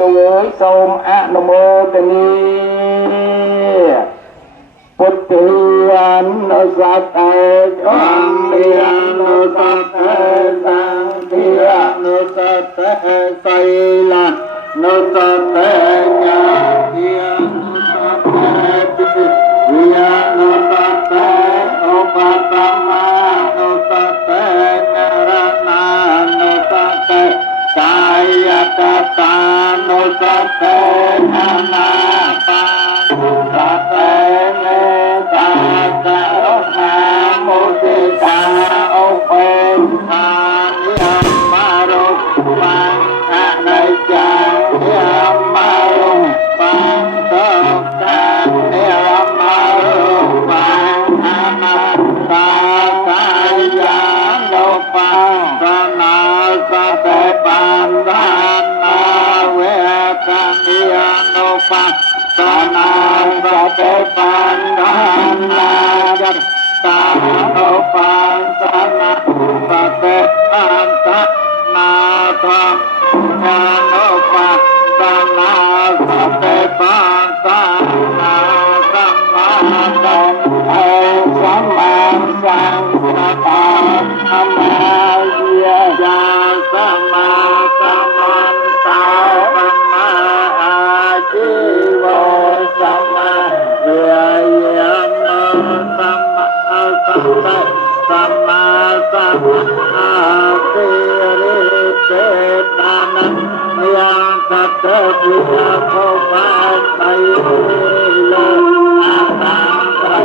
លោកសូមអនុមោទនាពុទ្ធិនុសតេអន្តេនុសតេសង្ឃិនុសតេសីលនុសតេញាតិនុសតេវិញ្ញានុសតេឧបតមនុសតេនរណានុសតេកាយតតានុសតេអនាបានុសតេមេត្តាករុណាមុទិតាឧបេក្ខានិយមរុបាអនិច្ចានិយមរុបាតកានិយមរុបាអនត្តាកាយានុបស្សនាសតិបានដានាវេកនិយនុបស្សនាសតិបានដានាយតតានុបស្សនាសតិបានដានាធម្មញានុបស្សនាសតិបានដានាសម្មាសម្ពុទ្ធសម្មាសម្ពុទ្ធអមយាយាសម្មាសម្ពុទ្ធសម្មាអាជីវសម្មាវាយាមសម្មាសម្ពុទ្ធសម្មាសម្ពុទ្ធអាទិរិទេតានយ៉ាងតតវិយាភបានបៃលើអាតាត្រៃ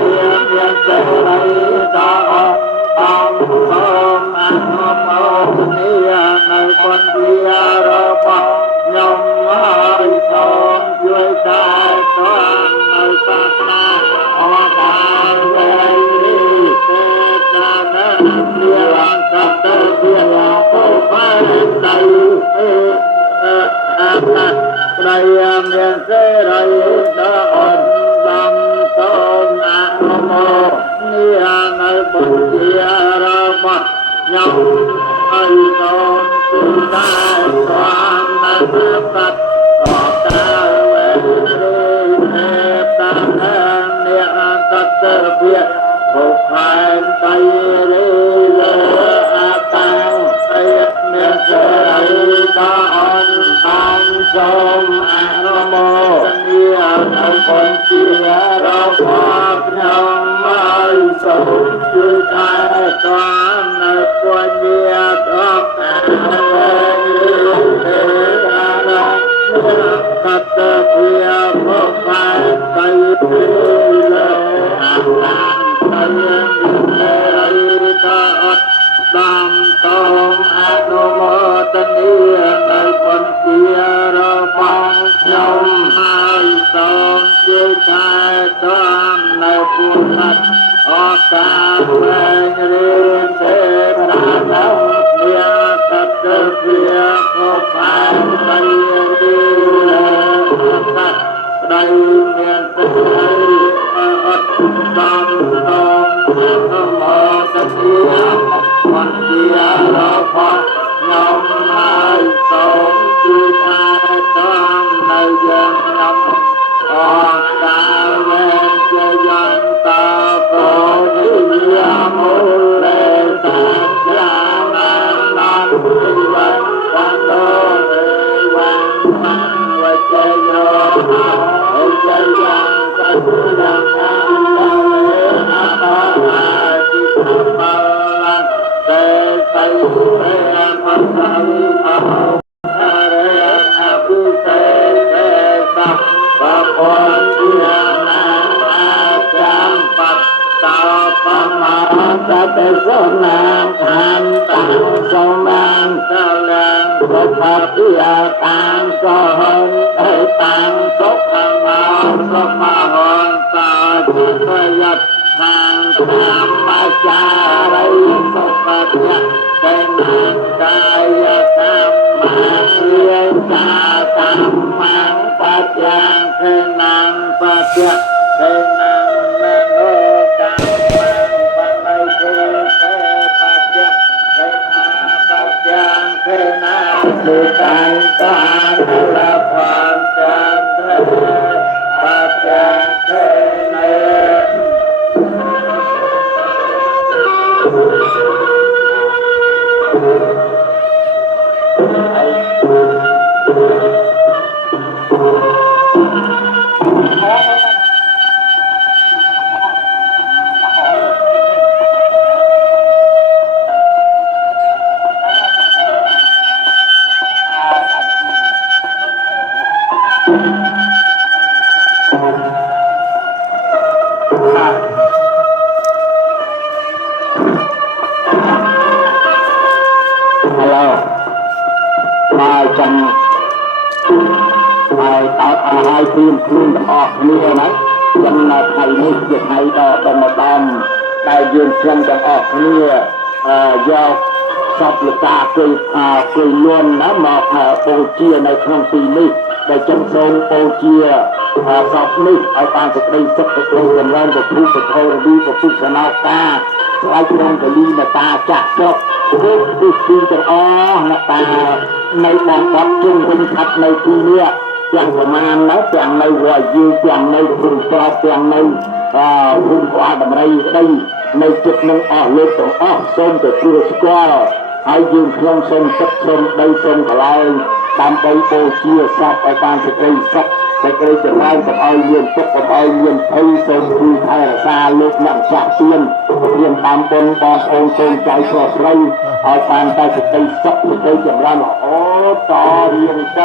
មានសេរីដល់អង្គសូមអនុមោទនានៅបុណ្យវិរបស់ខ្ញុំហើយសូមជួយដែរតាមនៅសាសនាអបាវេរីទេតានាយ៉ាងតតវិយាភបានបៃត្រៃមានសេរីដល់អង្គដំសូមអនុមោទនានៅបុណ្យវិរបស់ខ្ញុំហើយសូមជួយដែរតាមនៅសាសនា តាវេរីទេតានានិអន្តតវិភពផែនបៃរីលើអាតាំងអយមេសេរីដល់អង្គសូមអនុមោទនានៅបុណ្យជារបស់ខ្ញុំហើយសូមជួយដែរតាមនៅពុញ្ញដល់តាវេរីទេតានាកតវិយាភពបានបៃលើអាតាំងអយមេសេរីដល់អង្គដំសូមអនុមោទនានៅបុណ្យជារបស់ខ្ញុំហើយសូមជួយដែរតាមនៅពុទ្ធិឱកាសវែងរៀនទេប្រាណមានតតវិយាភពបានបៃលើអាតាំងស្ដីមានសេរីអត់ដំសូមអនុមោទនាបុណ្យជារបស់ខ្ញុំហើយសូមជួយដែរតាមនៅយើងខ្ញុំអកាវេជាយន្តកោនិយាមូលេតាយានានាវិវ័យវណ្ណោទេវ័យវច្ចេយោអិចយ៉ាងកតុយ៉ាងអាអបអាទិបលទេសៃទេអមសាវិអអរិយអភិទេទេសាបពនយានាអាចាំបតតោបមាសតិសុណាខន្តាសុមានសលានសុភតិយាតាំសុហនអេតាំសុខមាសុមហនតាចិតយតខាងធម្មចារីសុខតិតេនាកាយកម្មវិចាកម្មបច្ចាំទេនាបច្ចៈទេនាមនោកម្មបល័យទេទេបច្ចៈទេនាបច្ចាំទេនា Hãy subscribe cho kênh Ghiền Mì Gõ để không bỏ lỡ mà chẳng hai phim phim ọt nia này chẳng là thầy nít việc hay đó đồng mà đàm đại diện chân chẳng ọt nia do sắp lực ta cười luôn đó mà bồ chia này không tì nít để chân sông bồ chia sắp nít ở bàn thực đây sắp thực đây gần lên và thu thực thôi đi và thu sẽ nào ta lại trong cái ly mà ta chặt cho khiจะอ๋อนะตาในบางวัดจุ่มเป็นขัดในที่เนี้ยอย่างประมาณนะอย่างในวัวยืนอย่างในคุณปลาอย่างในคุณกว่าดำไรได้ในจุดนั้นอ๋อเลือดของอ๋อส้มแต่กลัวสกอร์ให้ยืนเครื่องส้มสักส้มได้ส้มกระไรตามไปโบเชียซับเอาบางสกรีซับสกรีจะไล่กับเอาเยือนตกกับเอาเยือนไทยส้มคือไทยซาเลือดหนังจากเตียนเรียนตามบนบอลโอนส้มใจสดไรเอาตามไปสกรีซับสกรีจะไล่โอ้ต่อเรียนใจ